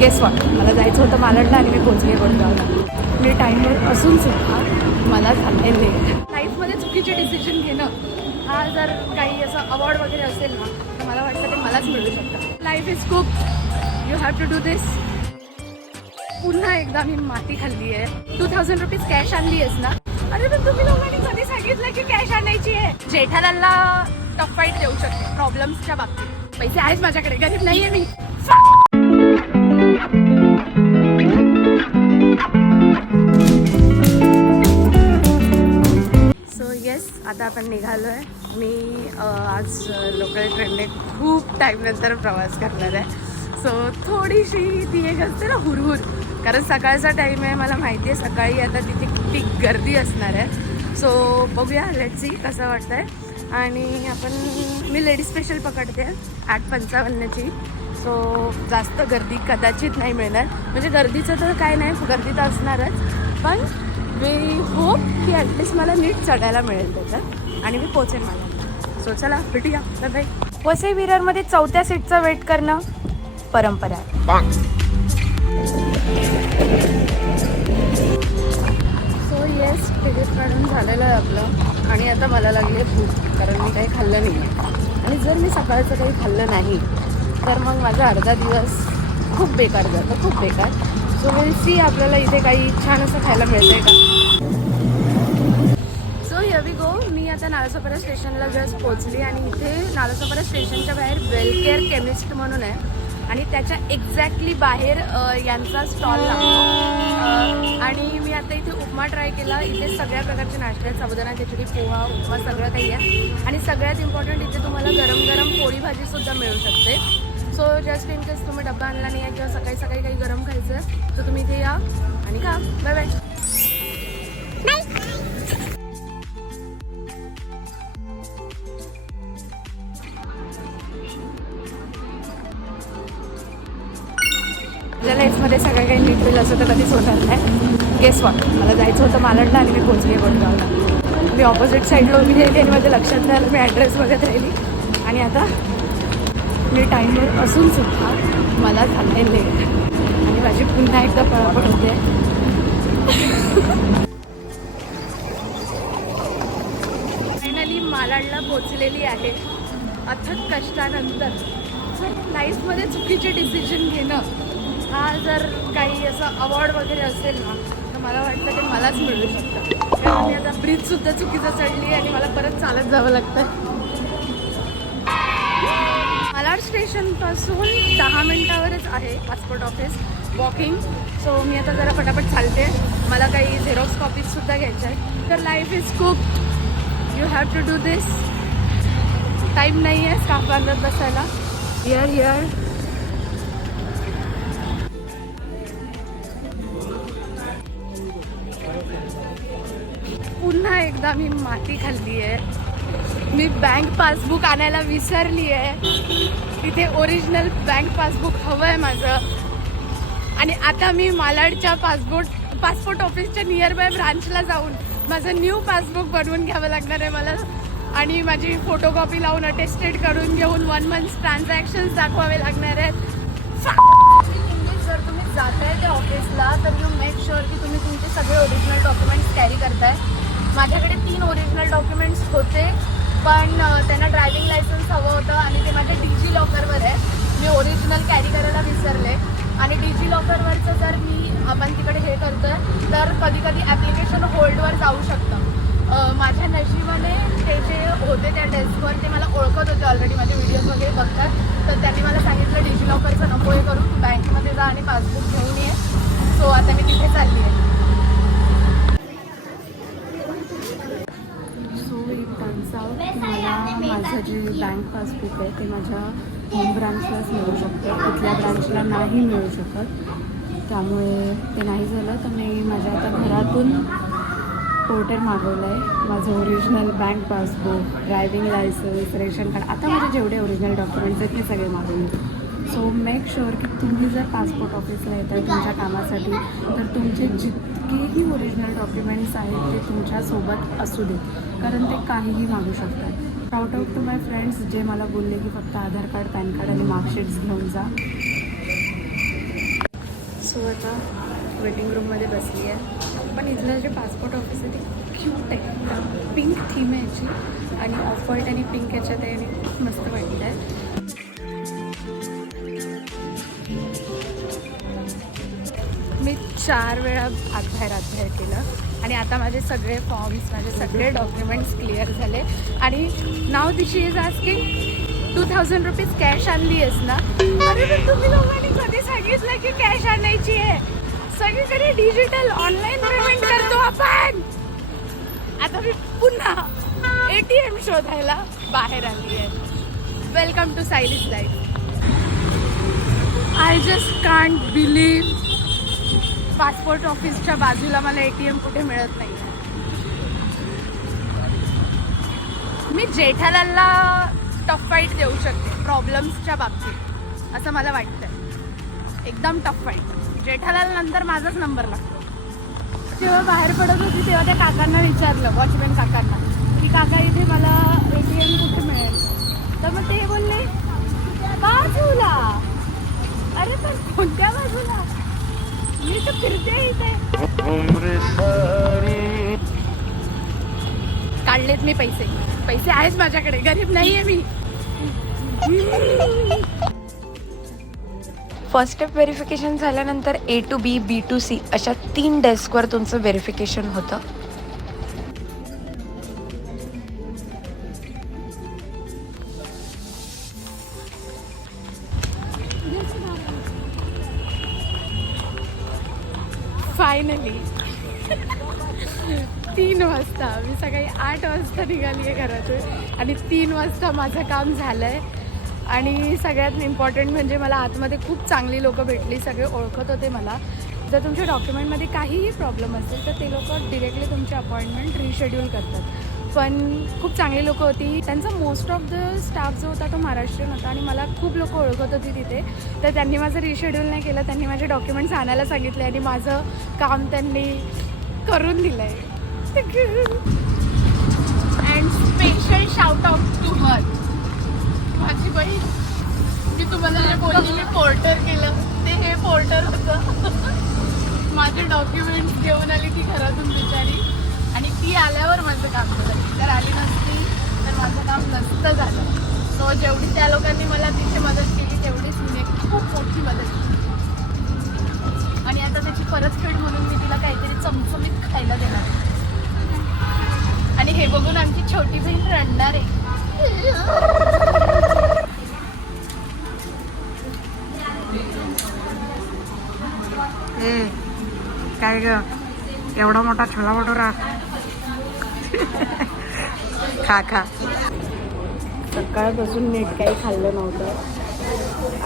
Guess what मला जायचं होतं मालडला आणि मी पोचले गोडगावला मी टाईमवर असून सुद्धा मला झाले नाही. लाईफमध्ये चुकीचे डिसिजन घेणं हा जर काही असं अवॉर्ड वगैरे असेल ना तर मला वाटतं ते मलाच मिळू शकतं. लाईफ इज खूप you have to do this पुन्हा एकदा मी माती खाल्ली आहे. टू थाउजंड रुपीज कॅश आणली आहेस ना? अरे पण तुम्ही लोकांनी कधी सांगितलं की कॅश आणायची आहे? जेठालाला टफ फाईट देऊ शकते. प्रॉब्लेम्सच्या बाबतीत. पैसे आहेत माझ्याकडे. गरीब नाहीये मी. आता आपण निघालो आहे. मी आज लोकल ट्रेनने खूप टाईमनंतर प्रवास करणार आहे. सो थोडीशी ती एक असते ना हुरहुर. कारण सकाळचा टाईम आहे मला माहिती आहे सकाळी आता तिथे किती गर्दी असणार आहे. सो बघूया लेट सी कसं आहे आणि आपण मी लेडीज स्पेशल पकडते आठ पंचावन्नची. सो जास्त गर्दी कदाचित नाही मिळणार. म्हणजे गर्दीचं तर काय नाही गर्दी तर असणारच. पण वी होप की ॲटलिस्ट मला नीट चढायला मिळेल त्याच्यात. आणि मी पोचेन मला. सो चला भेटूया. बाय वसई विरारमध्ये चौथ्या सीटचं वेट करणं परंपरा आहे. सो येस तिकीट काढून झालेलं आहे आपलं. आणि आता मला लागली आहे भूक कारण मी काही खाल्लं नाही आहे आणि जर मी सकाळचं काही खाल्लं नाही तर मग माझा अर्धा दिवस खूप बेकार जातो खूप बेकार. सो विल सी आपल्याला इथे काही छान असं खायला मिळतंय का? सो यवी गो मी आता नालासोपारा स्टेशनला जस्ट पोहोचली आणि इथे नालासोपारा स्टेशनच्या बाहेर वेलकेअर केमिस्ट म्हणून आहे. आणि त्याच्या एक्झॅक्टली बाहेर यांचा स्टॉल लागतो. आणि मी आता इथे उपमा ट्राय केला. इथे सगळ्या प्रकारचे नाश्ते आहेत. साबुदाणा खिचडी पोहा उपमा सगळं काही आहे. आणि सगळ्यात इम्पॉर्टंट इथे तुम्हाला गरम गरम पोळी भाजीसुद्धा मिळू शकते. सो जस्ट इन केस तुम्ही डब्बा आणला नाही आहे किंवा सकाळी सकाळी तर तुम्ही इथे या आणि का बाय बाय माझ्या लाईफमध्ये सगळं काही नीट होईल असं तर कधीच होणार नाही. गेस वा मला जायचं होतं मालडला आणि मी पोचले गोडगावला मी ऑपोजिट साईडला उभी राहिली आणि माझ्या लक्षात राहिलं मी ॲड्रेस बघत राहिली. आणि आता मी टाईमवर असून सुद्धा मला झाले भाजी पुन्हा एकदा पळापट होते. फायनली मालाडला पोचलेली आहे. अथक कष्टानंतर. जर लाईफमध्ये चुकीचे डिसिजन घेणं हा जर काही असं अवॉर्ड वगैरे असेल ना तर मला वाटतं ते मलाच मिळू शकतं. कारण मी आता ब्रिजसुद्धा चुकीचं चढली आणि मला परत चालत जावं लागतं मालाड स्टेशनपासून दहा मिनिटावरच आहे पासपोर्ट ऑफिस वॉकिंग सो मी आता जरा फटाफट चालते. मला काही झेरॉक्स कॉपीजसुद्धा घ्यायच्या आहेत. तर लाईफ इज खूप you have to do this time नाही आहे स्काफ बांधत बसायला. हिअर हिअर पुन्हा एकदा मी माती खाल्ली आहे मी बँक पासबुक आणायला विसरली आहे तिथे ओरिजिनल बँक पासबुक हवं आहे माझं. आणि आता मी मालाडच्या पासपोर्ट पासपोर्ट ऑफिसच्या नियर बाय ब्रांचला जाऊन माझं न्यू पासबुक बनवून घ्यावं लागणार आहे मला. आणि माझी फोटोकॉपी लावून अटेस्टेड करून घेऊन वन मंथ ट्रान्झॅक्शन्स दाखवावे लागणार आहेत. जर तुम्ही जाताय त्या ऑफिसला तर यू मेक शुअर की तुम्ही तुमचे सगळे ओरिजिनल डॉक्युमेंट्स कॅरी करताय. माझ्याकडे तीन ओरिजिनल डॉक्युमेंट्स होते पण त्यांना ड्रायव्हिंग लायसन्स हवं होतं आणि ते माझ्या डिजी लॉकरवर आहे. मी ओरिजिनल कॅरी करायला विसरले. आणि डिजी लॉकरवरचं जर मी आपण तिकडे हे करतोय तर कधी कधी ॲप्लिकेशन होल्डवर जाऊ शकतं. माझ्या नशिबाने ते जे होते त्या डेस्कवर ते मला ओळखत होते ऑलरेडी माझे व्हिडिओज वगैरे बघतात. तर त्यांनी मला सांगितलं डिजी लॉकरचं नको हे करून तू बँकेमध्ये जा आणि पासबुक घेऊन ये. सो आता मी तिथे चालली आहे. सो एक मला माझं जे बँक पासबुक आहे ते माझ्या होम ब्रांचलाच मिळू शकतं कुठल्या ब्रांचला नाही मिळू शकत. त्यामुळे ते नाही झालं तर मी माझ्या आता घरातून पोर्टर मागवलं आहे माझं original bank passbook driving licence ration card आता माझे जेवढे ओरिजिनल डॉक्युमेंट्स आहेत ते सगळे मागवले. सो मेक शुअर की तुम्ही जर पासपोर्ट ऑफिसला येत आहे तुमच्या कामासाठी तर तुमचे जितकेही ओरिजिनल डॉक्युमेंट्स आहेत ते तुमच्यासोबत असू देत. कारण ते काहीही मागू शकतात. Shout out to my friends जे मला बोलले की फक्त आधार कार्ड पॅन कार्ड आणि मार्कशीट्स घेऊन जा. सो आता वेटिंग रूममध्ये बसली आहे. पण इथलं जे पासपोर्ट ऑफिस आहे ते क्यूट आहे. पिंक थीम आहे याची. आणि ऑफ व्हाईट आणि पिंक याच्यात आहे आणि खूप मस्त वाटलं आहे. मी चार वेळा आतबाहेर आतबाहेर केलं. आणि आता माझे सगळे फॉर्म्स माझे सगळे डॉक्युमेंट्स क्लिअर झाले. आणि नाव Dishi is asking two thousand rupees cash आणली आहेस ना? अरे पण तुम्ही लोकांनी कधी सांगितलं की कॅश आणायची आहे? सगळीकडे डिजिटल ऑनलाईन पेमेंट करतो आपण. आता मी पुन्हा ए टी एम शोधायला बाहेर आली आहे. Welcome to Sayali's life I just can't believe passport ऑफिसच्या बाजूला मला ए टी एम कुठे मिळत नाही. मी जेठालालला टफ फाईट देऊ शकते प्रॉब्लेम्सच्या बाबतीत असं मला वाटतं एकदम टफ फाईट जेठालाल नंतर माझाच नंबर लागतो. जेव्हा बाहेर पडत होती तेव्हा त्या काकांना विचारलं वॉचमॅन काकांना की काका इथे मला ए टी एम कुठे मिळेल? तर मग ते बोलले बाजूला. अरे पण कोणत्या बाजूला? मी तर फिरते इथे. काढलेत मी पैसे. पैसे आहेच माझ्याकडे. गरीब नाहीये मी. फर्स्ट स्टेप व्हेरिफिकेशन झाल्यानंतर A to B B to C अशा तीन डेस्कवर तुमचं व्हेरिफिकेशन होतं. फायनली तीन वाजता. मी सकाळी आठ वाजता निघाली आहे घरातून. आणि तीन वाजता माझं काम झालं आहे आणि सगळ्यात इम्पॉर्टंट म्हणजे मला आतमध्ये खूप चांगली लोकं भेटली सगळे ओळखत होते मला. जर तुमच्या डॉक्युमेंटमध्ये काहीही प्रॉब्लेम असेल तर ते लोक डिरेक्टली तुमची अपॉइंटमेंट रिशेड्यूल करतात. पण खूप चांगली लोक होती. त्यांचा मोस्ट ऑफ द स्टाफ जो होता तो महाराष्ट्रीयन होता आणि मला खूप लोकं ओळखत होती तिथे. तर त्यांनी माझं रिशेड्यूल नाही केलं त्यांनी माझे डॉक्युमेंट्स आणायला सांगितले आणि माझं काम त्यांनी करून दिलं आहे and special shout out to her माझी बहीण. मी तुम्हाला जे बोलली मी पोर्टर केलं. ते हे पोर्टर होतं. माझे डॉक्युमेंट्स घेऊन आली ती घरातून बिचारी. ती आल्यावर माझं काम झालं. तर आली नसती तर माझं काम नसतं झालं. सो जेवढी त्या लोकांनी मला तिथे मदत केली तेवढीच मी खूप मोठी मदत केली. आणि आता त्याची परतफेड म्हणून मी तिला काहीतरी चमचमीत खायला देणार आणि हे बघून आमची छोटी बहीण रडणार आहे. काय ग? एवढा मोठा छोला भटुरा खा खा. सकाळपासून नीट काही खाल्लं नव्हतं.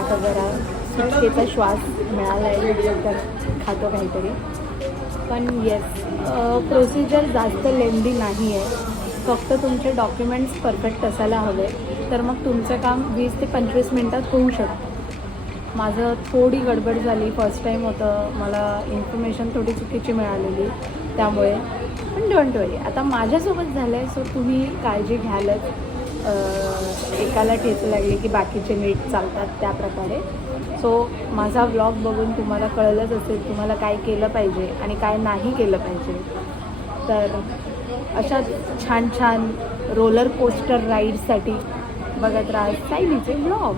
आता जरा सुटकेचा श्वास मिळाला आहे तर खातो काहीतरी. पण येस प्रोसिजर जास्त लेंदी नाही आहे फक्त तुमचे डॉक्युमेंट्स परफेक्ट असायला हवे. तर मग तुमचं काम वीस ते पंचवीस मिनटात होऊ शकतं. माझं थोडी गडबड झाली. फर्स्ट टाईम होतं. मला इन्फॉर्मेशन थोडी चुकीची मिळालेली. त्यामुळे पण डोंट वरी आता माझ्यासोबत झालं आहे सो तुम्ही काळजी घ्यालच. एकाला ठेच लागली की बाकीचे नीट चालतात त्या प्रकारे. सो माझा व्लॉग बघून तुम्हाला कळलंच असेल तुम्हाला काय केलं पाहिजे आणि काय नाही केलं पाहिजे. तर अशा छान छान रोलर कोस्टर राईडसाठी बघत राहा सायलीचे ब्लॉग